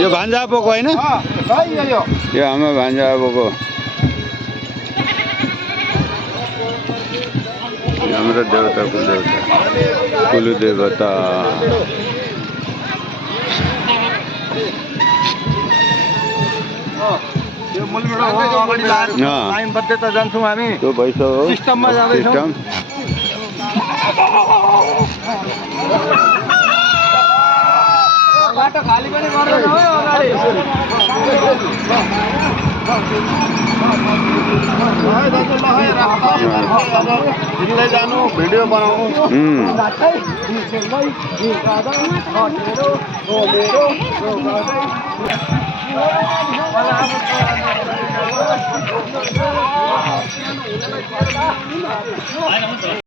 यो भान्जा पोको होइन यो हाम्रो भान्जा पोको हाम्रो देवता कुलु देवता लाइनबद्ध त जान्छौँ हामी त्यो भइसक्यो सिस्टममा जाँदैछौँ बाटो खाली पनि गर्दैन हो अगाडि हिँड्दै जानु भिडियो बनाउनु